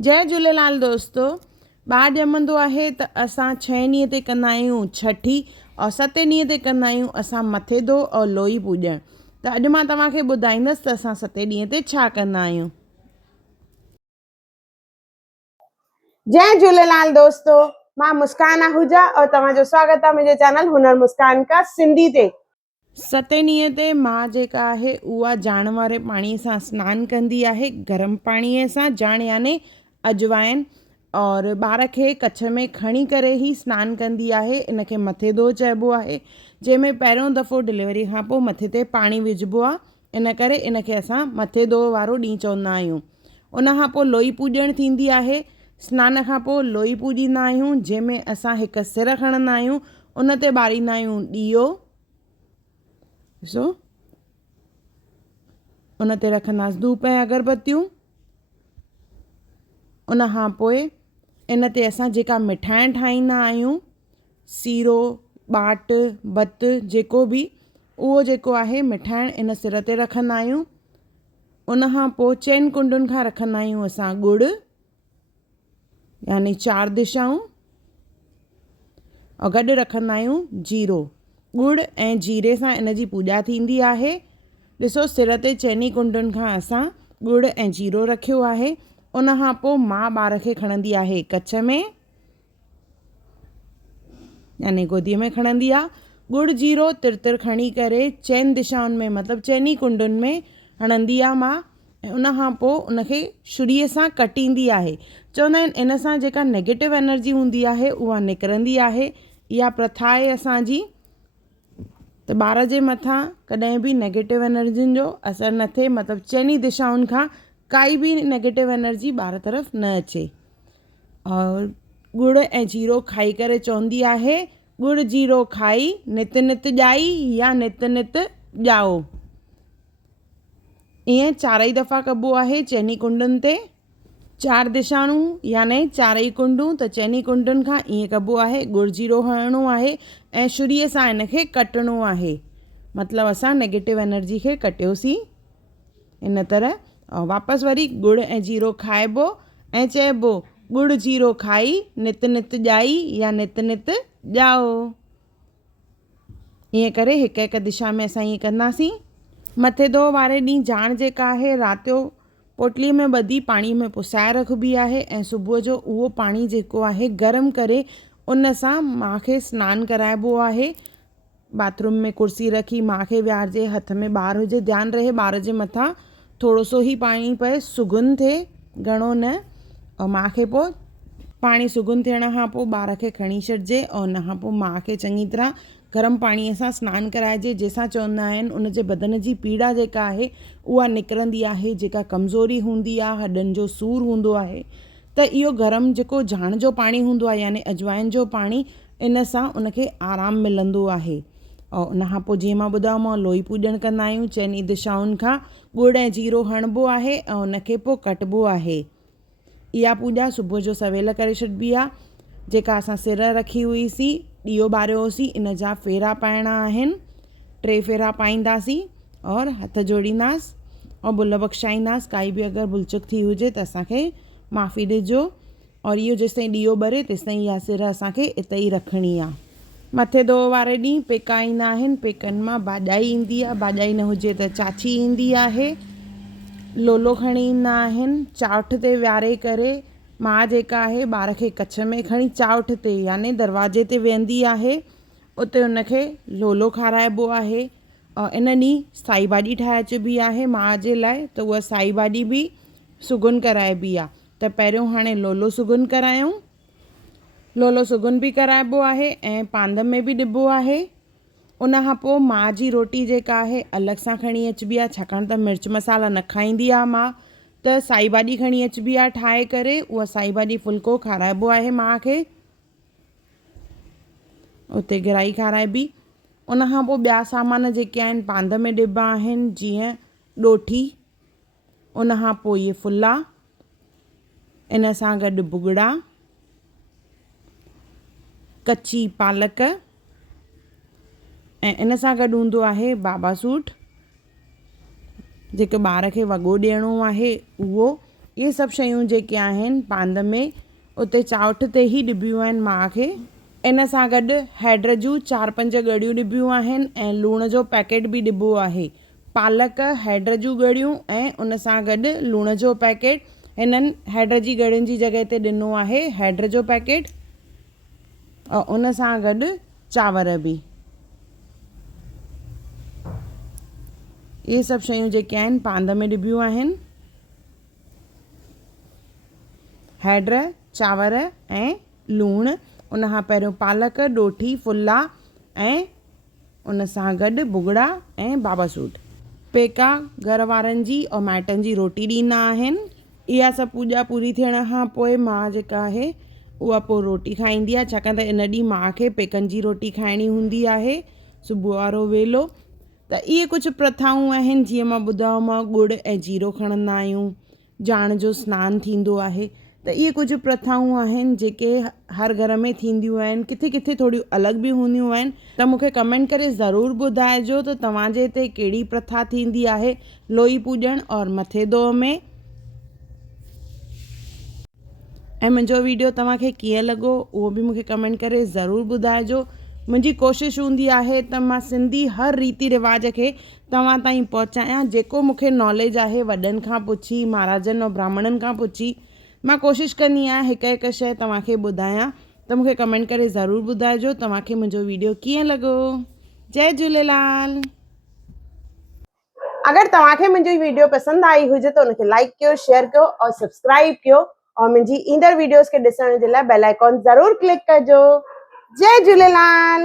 जय झूलेलाल दोस्तो। ॿारु ॼमंदो आहे त असां 6 ॾींहं ते कंदा आहियूं छठी और 7 ॾींहं ते कंदा आहियूं असां मथे दो और लोई पूॼण। त अॼु मां तव्हांखे ॿुधाईंदसि त असां 7 ॾींहं ते छा कंदा आहियूं। जय झूलेलाल दोस्तो, मां मुस्कान आहूजा और तव्हांजो स्वागत आहे मुंहिंजे चैनल हुनर मुस्कान का सिंधी ते। 7 ॾींहं ते मां जेका आहे उहा जाण वारे पाणीअ सां सनानु कंदी आहे, गरम पाणीअ सां, जाण याने अजवाइन, और ॿार खे कच्छ में खणी करे ई सनानु कंदी आहे। इनखे मथे दो चइबो आहे, जंहिंमें पहिरियों दफ़ो डिलीवरी खां पोइ मथे ते पाणी विझिबो आहे। इन करे इनखे असां मथे दो वारो ॾींहुं चवंदा आहियूं। उन खां पोइ लोई पूॼण थींदी आहे। सनान खां पोइ लोई पूॼींदा आहियूं, जंहिंमें असां हिकु सिर खणंदा आहियूं, उन ते ॿारींदा आहियूं ॾीओ। ॾिसो, उन ते रखंदासीं धूप ऐं अगरबत्तियूं। उन खां पोइ इन ते असां जेका मिठाइण ठाहींदा आहियूं, सीरो, बाट, भत, जेको बि उहो जेको आहे मिठाइण इन सिर ते रखंदा आहियूं। उन खां पोइ 4 कुंडुनि खां रखंदा आहियूं असां गुड़, यानी 4 दिशाऊं, और गॾु रखंदा आहियूं जीरो। गुड़ ऐं जीरे सां इन जी पूॼा थींदी आहे। ॾिसो, सिर ते 4 कुंडुनि खां असां गुड़ ऐं जीरो रखियो आहे। उन खां पोइ मां ॿार खे खणंदी आहे कच्छ में, यानी गोदीअ में खणंदी आहे। गुड़ जीरो तिर खणी करे 4 दिशाउनि में, मतिलबु 4 कुंडुनि में हणंदी आहे मां। ऐं उन खां पोइ उनखे छुरीअ सां कटींदी आहे। चवंदा आहिनि इन सां जेका नेगेटिव एनर्जी हूंदी आहे उहा निकिरंदी आहे। इहा प्रथा आहे असांजी। त ॿार जे मथां कॾहिं बि नेगेटिव एनर्जियुनि जो असरु न थिए, मतिलबु 4 दिशाउनि खां काई बि नेगेटिव एनर्जी ॿार तरफ़ न अचे। और गुड़ ऐं जीरो खाई करे चवंदी आहे, गुड़ जीरो खाई नित नित ॼाई या नित नित ॼाओ। ईअं 4 दफ़ा कबो आहे 4 कुंडुनि ते। 4 दिशाऊं याने 4 कुंडूं, त 4 कुंडुनि खां ईअं कबो आहे। गुड़ जीरो हणणो आहे ऐं छुरीअ सां इनखे कटणो आहे। मतिलबु असां नेगेटिव एनर्जी खे कटियोसीं इन तरह। और वापसि वरी गुड़ ऐं जीरो खाइबो ऐं चइबो, गुड़ जीरो खाई नित नित ॼाई या नित नित ॼाओ। ईअं करे हिकु हिकु दिशा में असां ईअं कंदासीं। मथे दो वारे ॾींहुं जाण जेका आहे राति जो पोटलीअ में ॿधी पाणीअ में पुसाए रखिबी आहे, ऐं सुबुह जो उहो पाणी जेको आहे गरम करे उन सां माउ खे सनानु कराइबो आहे। बाथरूम में कुर्सी रखी माउ खे विहारिजे, हथ में ॿारु हुजे, ध्यानु रहे ॿार जे मथां थोरो सो ई पाणी पए, सुगुन थिए, घणो न। और माउ खे पोइ पाणी सुगुन थियण खां पोइ ॿार खे खणी छॾिजे, और उन खां पोइ माउ खे चङी तरह गरम पाणीअ सां सनानु कराइजे, जंहिंसां चवंदा आहिनि उन जे बदन जी पीड़ा जेका आहे उहा निकिरंदी आहे। जेका कमज़ोरी हूंदी आहे, हॾनि जो सूरु हूंदो आहे, त इहो गरम जेको जाण जो पाणी हूंदो आहे, यानी अजवाइन जो पाणी, इन सां उनखे आरामु मिलंदो आहे। और उन खां पोइ जीअं मां ॿुधायो, लोई पूॼण कंदा आहियूं। 4 दिशाउनि खां गुड़ ऐं जीरो हणिबो आहे ऐं उनखे पोइ कटिबो आहे। इहा पूॼा सुबुह जो सवेल करे छॾिबी आहे। जेका असां सिर रखी हुईसीं, ॾीओ ॿारियो होसीं, इन जा फेरा पाइणा आहिनि। 3 फेरा पाईंदासीं और हथ जोड़ींदासीं और भुल बख़्शाईंदासीं। काई बि अगरि भुलचुक थी हुजे त असांखे माफ़ी ॾिजो। और इहो जेसिताईं ॾीओ ॿरे तेसिताईं इहा सिर असांखे इते ई रखणी आहे। मथे दो वारे ॾींहुं पेका ईंदा आहिनि। पेकनि मां भाॼाई ईंदी आहे, भाॼाई न हुजे त चाची ईंदी आहे। लोलो खणी ईंदा आहिनि। चाउठ ते विहारे करे माउ जेका आहे ॿार खे कच्छ में खणी चाउठ ते, यानी दरवाजे ते वेहंदी आहे। उते उनखे लोलो खाराइबो आहे। और इन ॾींहुं साई भाॼी ठाहे अचिबी आहे माउ जे लाइ, त उहा साई भाॼी बि सुगुन कराइबी आहे। त पहिरियों हाणे लोलो सुगुन करायूं। लोलो सुगुन बि कराइबो आहे ऐं पांद में बि ॾिबो आहे। उन खां पोइ माउ जी रोटी जेका आहे अलॻि सां खणी अचिबी आहे, छाकाणि त मिर्च मसाला न खाईंदी आहे माउ। त साई भाॼी खणी अचिबी आहे ठाहे करे। उहा साई भाॼी फुल्को खाराइबो आहे माउ खे। उते गिराई खाराइबी। उन खां पोइ ॿिया सामान जेके आहिनि पांद में ॾिबा आहिनि, जीअं ॾोठी। उन खां पोइ इहे फुल्ला, इन सां गॾु भुॻड़ा, कची पालक, ऐं इन सां गॾु हूंदो आहे बाबा सूट, जेके ॿार खे वॻो ॾियणो आहे उहो। इहे सभु शयूं जेके आहिनि पांद में उते चाउठ ते ई ॾिबियूं आहिनि माउ खे। इन सां गॾु हैड जूं 4-5 ॻड़ियूं ॾिबियूं आहिनि ऐं लूण जो पैकेट बि ॾिबो आहे। पालक हैड जूं ॻड़ियूं ऐं उन सां गॾु लूण जो पैकेट। हिननि हैड जी ॻड़ियुनि जी जॻह ते ॾिनो आहे हैड जो पैकेट और उन सां गॾु चांवर बि। इहे सभु शयूं जेके आहिनि पांद में ॾिबियूं आहिनि। हैड, चांवर ऐं लूणु। उन खां पहिरियों पालक, ॾोठी, फुल्ला ऐं उन सां गॾु भुॻड़ा ऐं बाबा सूट। पेका घर वारनि जी और माइटनि जी रोटी ॾींदा आहिनि। इहा सभु पूॼा पूरी थियण खां पोइ माउ जेका आहे उहा पोइ रोटी खाईंदी आहे, छाकाणि त इन ॾींहुं माउ खे पेकनि जी रोटी खाइणी हूंदी आहे सुबुह वारो वेलो। त इहे कुझु प्रथाऊं आहिनि जीअं मां ॿुधायो मां ॻुड़ु ऐं जीरो खणंदा आहियूं, जाण जो सनानु थींदो आहे। त इहे कुझु प्रथाऊं आहिनि जेके हर घर में थींदियूं आहिनि, किथे किथे थोरियूं अलॻि बि हूंदियूं आहिनि। त मूंखे कमेंट करे ज़रूरु ॿुधाइजो त तव्हांजे हिते कहिड़ी प्रथा थींदी आहे लोई पूॼण और मथे दोह में। ऐं मुंहिंजो वीडियो तव्हांखे कीअं लॻो उहो बि मूंखे कमेंट करे ज़रूरु ॿुधाइजो। मुंहिंजी कोशिशि हूंदी आहे त मां सिंधी हर रीति रिवाज खे तव्हां ताईं पहुचायां। जेको मूंखे नॉलेज आहे वॾनि खां पुछी, महाराजनि और ब्राह्मणनि खां पुछी मां कोशिशि कंदी आहियां हिकु हिकु शइ तव्हांखे ॿुधायां। त मूंखे कमेंट करे ज़रूरु ॿुधाइजो तव्हांखे मुंहिंजो वीडियो कीअं लॻो। जय झूलेलाल। अगरि तव्हांखे मुंहिंजी वीडियो पसंदि आई हुजे त उनखे लाइक कयो, शेयर कयो और सब्सक्राइब कयो और मुंहिंजी ईंदड़ वीडियोस खे ॾिसण जे लाइ बेल आइकॉन ज़रूरु क्लिक कजो। जय झूलेलाल।